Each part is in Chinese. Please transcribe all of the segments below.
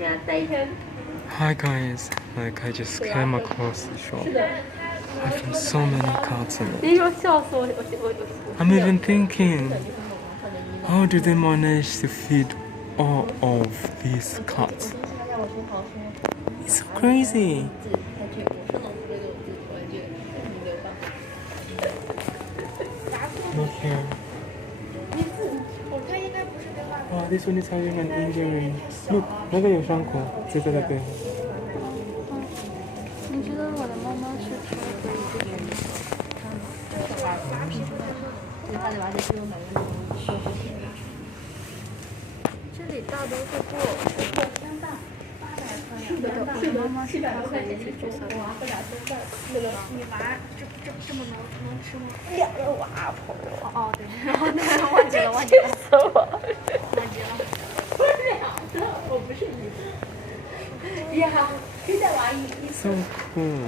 Hi guys, like I just came across the shop. I found so many cards in it. I'm even thinking, how do they manage to feed all of these cards? It's so crazy. Look here. Wow, this one is having an injury. Look, 那个有伤口，这个在背后。你知道我的猫猫是吃了鬼一个这里大多是过猫猫是800块钱去角色哇，你娃这么能吃吗？2个娃朋友。哦对，然后那个忘记了。忘记了。不是2个，我不是1个。呀，可以再玩一。So cool.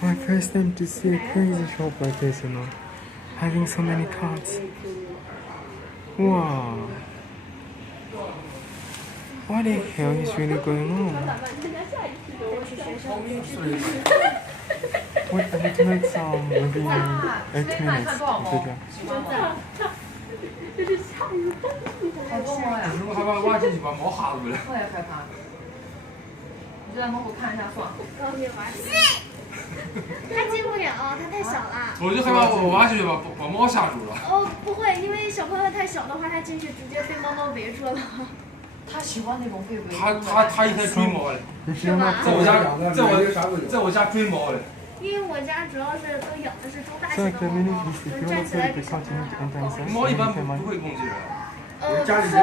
My first time to see a crazy shop like this, you know, having so many cards. Wow. What the hell is really going on? Wait, I need to make some maybe 8 minutes video. 只是我害怕挖进去把猫吓住了。我也害怕。你就在门口看一下算了。它进不了，它太小了。我就害怕我挖进去把猫吓住了。哦，不会，因为小朋友太小的话，它进去直接被猫猫围住了。他喜欢那种被围。他一天追猫嘞，是吧？在我家追猫嘞。因为我家主要是都养的是中大型的猫，站起来比较猫一般不会攻击人。说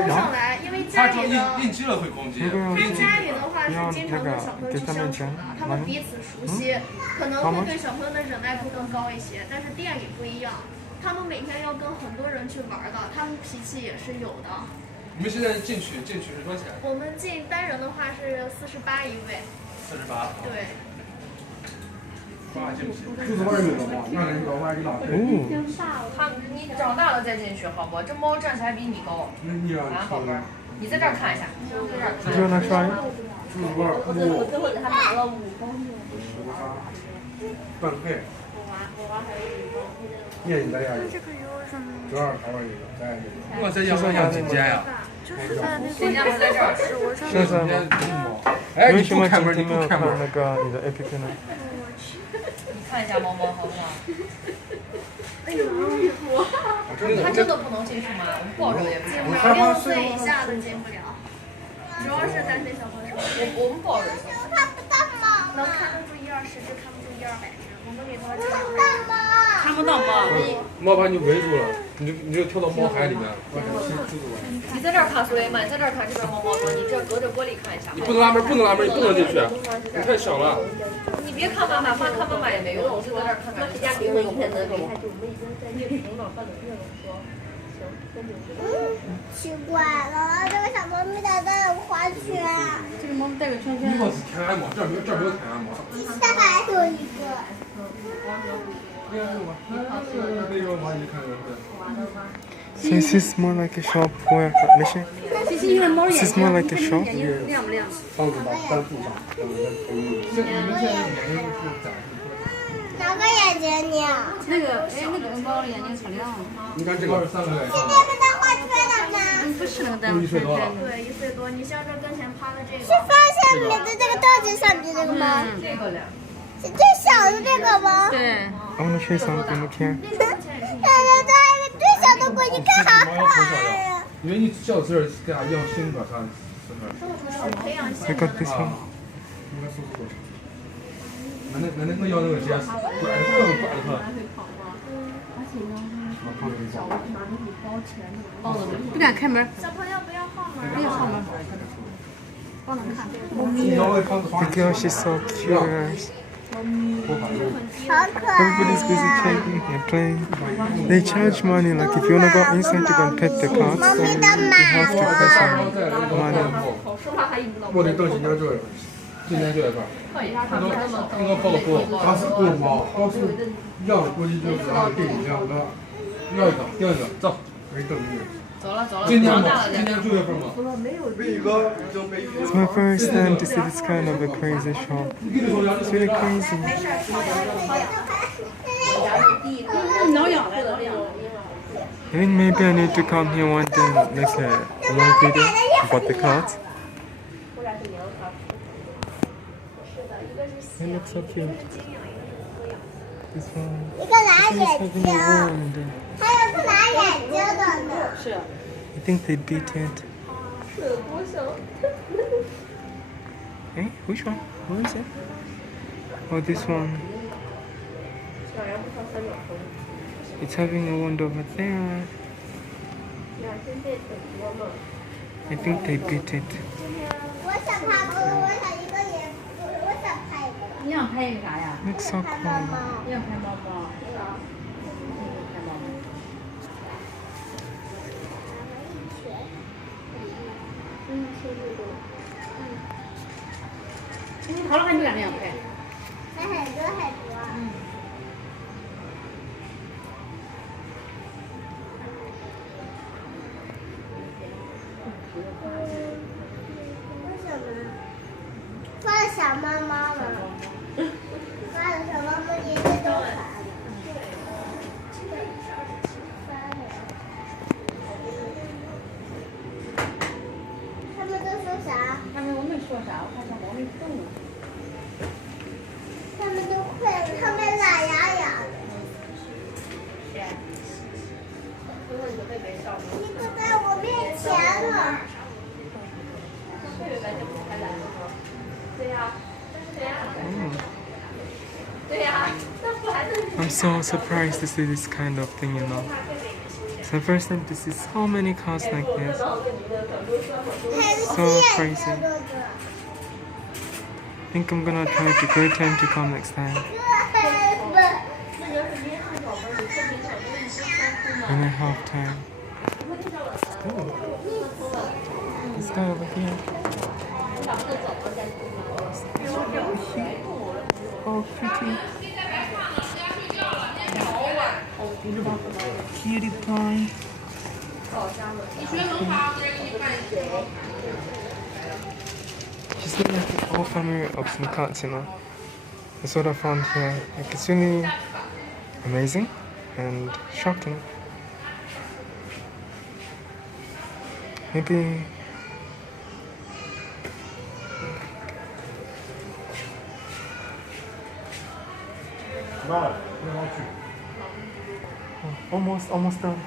不上来，因为家里的应激了会攻击。他家里的话是经常跟小朋友去相处的，他们彼此熟悉，可能会对小朋友的忍耐度更高一些。但是店里不一样，他们每天要跟很多人去玩的，他们脾气也是有的。你们现在进去是多少钱？我们进单人的话是48一位。48。对。就是外面的嘛，让人老外一拉黑。你长大了再进去好不？这猫站起来比你高。来，宝贝儿，你在这儿看一下。你就拿刷。我最后给他拿了5公斤。半配。我娃还有5公斤。你在家里。这个有什么？主要还有一个，我在养几间呀？就是在那个。人家不在这儿。现在哎，为什么开门？今天没有看那个你的 APP 呢？看一下猫猫好不好？哎呦，它真的不能进去吗？我们抱着也不行。进不了，6岁以下的进不了，主要是3岁小朋友。我们抱着。能看得住1、20只，看不住1、200只。我们里头看不到猫。猫把你围住了，你就跳到猫海里面。你在这儿看苏雷曼，在这儿看这边猫猫说，你这隔着玻璃看一下。你不能拉门，不能进去，你太小了。你别看妈妈，看妈妈也没用，我就在这儿看看。奇怪了，这个小猫咪咋带个花圈？这个猫带个圈圈。你是天然猫，这没有天然猫。下还有一个。So this is more like a shop where mission? This is more like a shop? 亮不亮？哪个眼睛你？那个猫的眼睛可亮了。你看这个3个月。今天不带花圈的吗？不是那个带花圈。对，1岁多。你像这跟前趴的这个。是发现你的这个豆子上的这个吗？这个俩。是最小的这个吗？对。I want to show you something. Look here. 最小的鬼，你看好可爱呀！因为你小时候给它养性格啥的。I got this one. 那要那个接，拐着它。不敢开门。小朋友不要晃门。不要晃门。不能看。The girl, she's so curious. 好可爱。 Everybody's busy taking and playing. They charge money, like if you wanna go inside to go and pet the cards, you have to pay some money. 我得等今年6月份。应该报个不，当时不猫，当时要的估计就是给你2个。要一个，要一个，走，没等你。走了走了，今年吗？长大了今年6月份吗？ It's my first time to see this kind of a crazy shop. It's really crazy. 挠痒了，挠痒了。 I think maybe I need to come here one day and make one video about the cards. It looks so cute. This one. 一个拿 This 眼 one's 睛， having a wound. 还有个拿眼睛的呢。 I think they beat it. Hey, which one? Where is it? Oh, this one. It's having a wound over there. I think they beat it. 我想拍个，我想一个也，我想拍一个。你想拍一个啥呀？ Looks so 拍 cool. 猫猫。你想拍猫猫？拍猫猫。好了，还有两个想拍。还很多很多。为什么？画了小猫猫吗？画了小猫猫爷爷都烦了。他们都说啥？他们我没说啥，我看小猫没动。他们都快，他们懒洋洋的。一个在我面前了。 I'm so surprised to see this kind of thing, you know. It's the first time to see so many cars like this. So crazy. I think I'm gonna try to great time to come next time. When I have time. Let's go over here. Oh, pretty. Cutie pie. She's looking at the whole family of some cats, you know. That's what I found here. Like, it's really amazing and shocking. Maybe. Almost done.